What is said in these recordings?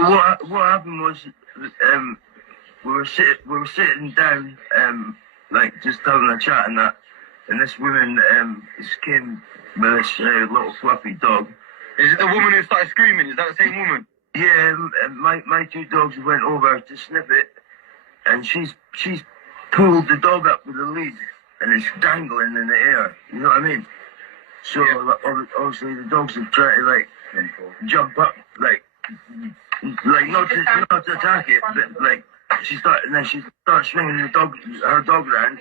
what happened was, we were sitting down, like just having a chat and that, and this woman just came with this little fluffy dog. Is it the woman who started screaming? Is that the same woman? Yeah, my two dogs went over to sniff it, and she's pulled the dog up with the lead, and it's dangling in the air. You know what I mean? So obviously the dogs have tried to like jump up, like not to attack it, but like she started swinging her dog around.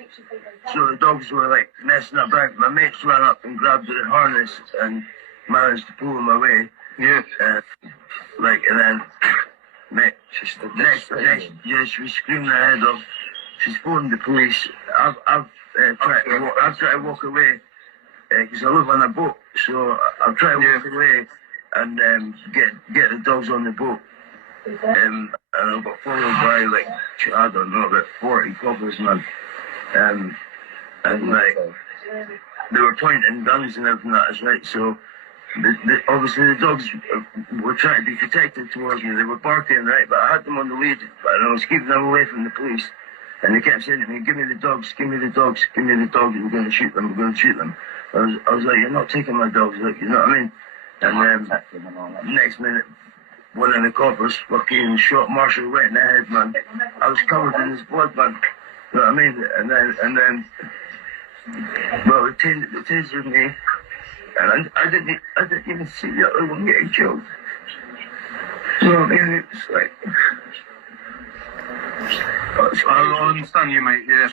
So the dogs were like messing about. My mates ran up and grabbed the harness and managed to pull them away. Yeah. And then next, she was screaming her head off. She's phoned the police. I've tried to walk away because I live on a boat, so I've tried to walk away and get the dogs on the boat. And I got followed by like I don't know about 40 coppers, man. And like they were pointing guns and everything that is right. So obviously the dogs were trying to be protective towards me. They were barking, right, but I had them on the lead, but I was keeping them away from the police. And they kept saying to me, give me the dogs, give me the dogs, give me the dogs, we're going to shoot them, we're going to shoot them. I was like, you're not taking my dogs, like, you know what I mean? And then next minute, one of the coppers fucking shot Marshall right in the head, man. I was covered in his blood, man. You know what I mean? And then well, they tasered me, and I didn't even see the other one getting killed. You know what I mean? It's like... I understand you, mate, yeah.